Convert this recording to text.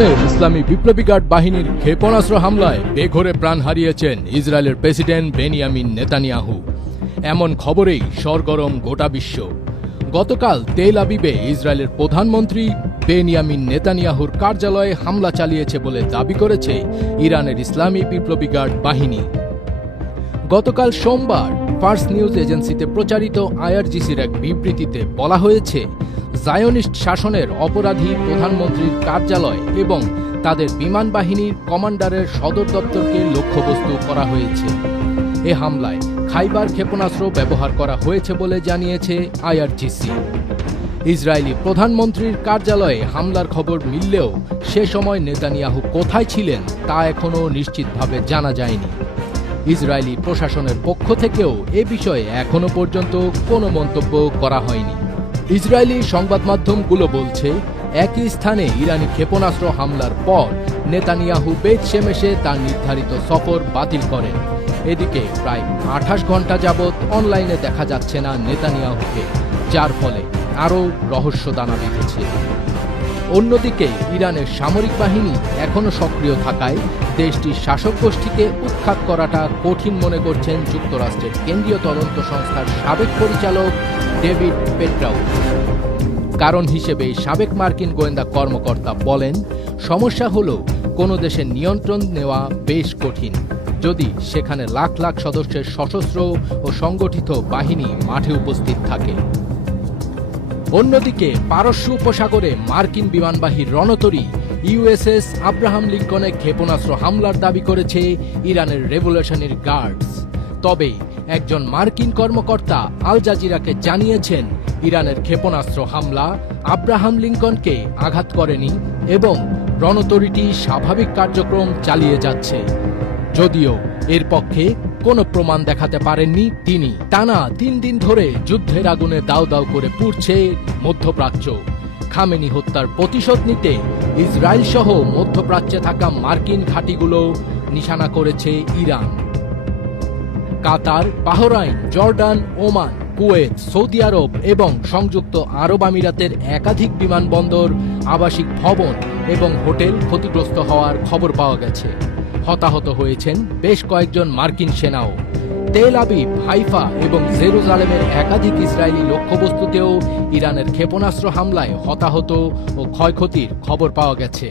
ইরানের ইসলামী বিপ্লবী গার্ড বাহিনীর ক্ষেপণাস্ত্র হামলায় বেঘোরে প্রাণ হারিয়েছেন ইসরায়েলের প্রেসিডেন্ট বেনিয়ামিন নেতানিয়াহু। এমন খবরেই সরগরম গোটা বিশ্ব। গতকাল তেল আবিবে ইসরায়েলের প্রধানমন্ত্রী বেনিয়ামিন নেতানিয়াহুর কার্যালয়ে হামলা চালিয়েছে বলে দাবি করেছে ইরানের ইসলামী বিপ্লবী গার্ড বাহিনী। গতকাল সোমবার ফার্স নিউজ এজেন্সিতে প্রচারিত আইআরজিসির এক বিবৃতিতে বলা হয়েছে, জায়োনিস্ট শাসনের অপরাধী প্রধানমন্ত্রীর কার্যালয় এবং তাদের বিমান বাহিনীর কমান্ডারের সদর দপ্তরকে লক্ষ্যবস্তু করা হয়েছে। এ হামলায় খাইবার ক্ষেপণাস্ত্র ব্যবহার করা হয়েছে বলে জানিয়েছে আইআরজিসি। ইসরায়েলি প্রধানমন্ত্রীর কার্যালয়ে হামলার খবর মিললেও সে সময় নেতানিয়াহু কোথায় ছিলেন তা এখনও নিশ্চিতভাবে জানা যায়নি। ইসরায়েলি প্রশাসনের পক্ষ থেকেও এ বিষয়ে এখনও পর্যন্ত কোনো মন্তব্য করা হয়নি। ইসরায়েলি সংবাদ মাধ্যমগুলো বলছে, একই স্থানে ইরানি ক্ষেপণাস্ত্র হামলার পর নেতানিয়াহু বেত শেমেশে তার নির্ধারিত সফর বাতিল করেন। এদিকে প্রায় 28 ঘন্টা যাবৎ অনলাইনে দেখা যাচ্ছে না নেতানিয়াহুকে, যার ফলে আরও রহস্য দানা বেঁধেছে। অন্যদিকে ইরানের সামরিক বাহিনী এখনও সক্রিয় থাকায় দেশটির শাসক গোষ্ঠীকে উৎখাত করাটা কঠিন মনে করছেন যুক্তরাষ্ট্রের কেন্দ্রীয় তদন্ত সংস্থার সাবেক পরিচালক ডেভিড পেট্রাউ। কারণ হিসেবে সাবেক মার্কিন গোয়েন্দা কর্মকর্তা বলেন, সমস্যা হলো কোনো দেশের নিয়ন্ত্রণ নেওয়া বেশ কঠিন যদি সেখানে লাখ লাখ সদস্যের সশস্ত্র ও সংগঠিত বাহিনী মাঠে উপস্থিত থাকে। অন্যদিকে পারস্য উপসাগরে মার্কিন বিমানবাহী রণতরী ইউএসএস আব্রাহাম লিঙ্কনে ক্ষেপণাস্ত্র হামলার দাবি করেছে ইরানের রেভলিউশনারি গার্ডস। তবে একজন মার্কিন কর্মকর্তা আল জাজিরাকে জানিয়েছেন, ইরানের ক্ষেপণাস্ত্র হামলা আব্রাহাম লিঙ্কনকে আঘাত করেনি এবং রণতরীটি স্বাভাবিক কার্যক্রম চালিয়ে যাচ্ছে। যদিও এর পক্ষে কোনো প্রমাণ দেখাতে পারেননি তিনি। টানা 3 দিন ধরে যুদ্ধের আগুনে দাউ দাউ করে পুড়ছে মধ্যপ্রাচ্য। খামেনি হত্যার প্রতিশোধ নিতে ইসরায়েল সহ মধ্যপ্রাচ্যে থাকা মার্কিন ঘাঁটিগুলো নিশানা করেছে Iran. Qatar, Bahrain, Jordan, Oman, Kuwait, Saudi আরব এবং সংযুক্ত আরব আমিরাতের একাধিক বিমানবন্দর, আবাসিক ভবন এবং হোটেল ক্ষতিগ্রস্ত হওয়ার খবর পাওয়া গেছে। হতাহত হয়েছেন বেশ কয়েকজন মার্কিন সেনাও। তেল আবিব, হাইফা এবং জেরুজালেমের একাধিক ইসরায়েলি লক্ষ্যবস্তুতেও ইরানের ক্ষেপণাস্ত্র হামলায় হতাহত ও ক্ষয়ক্ষতির খবর পাওয়া গেছে।